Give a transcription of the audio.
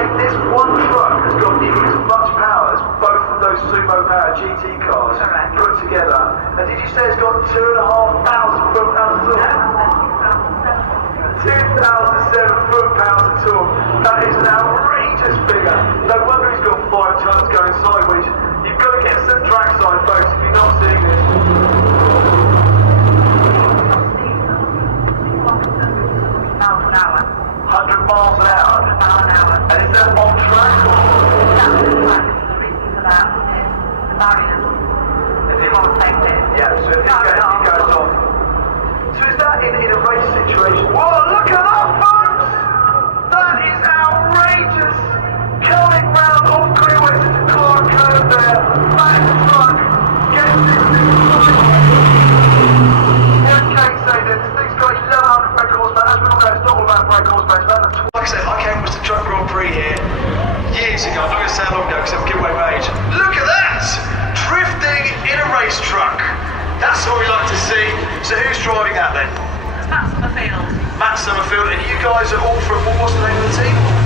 mate, this one truck has got nearly as much power as both of those Sumo Power GT cars put together. And did you say it's got 2,500 foot-pounds of torque? 2,007 foot-pounds of torque. That is an outrageous figure. No wonder he's got 5 tons going sideways. You've got to get some trackside, folks, if you're not seeing this. 100 miles an hour. And is that on track? Yeah, so if it goes on. So is that in a race situation? Whoa, look at that, folks! That is outrageous! Coming round off Greenwich into Clark Curve there. Back truck. Gets this thing. Here's Kate saying that this thing's got 1,100 brake horsepower. As we all know, it's not all about brake horsepower. It's about the like I said, I came with the Truck Grand Prix here years ago. I'm not going to say how long ago because I'm giving away my age. Look at that! Drifting in a race truck. That's what we like to see. So who's driving that then? Matt Summerfield. Matt Summerfield. And you guys are all from, what's the name of the team?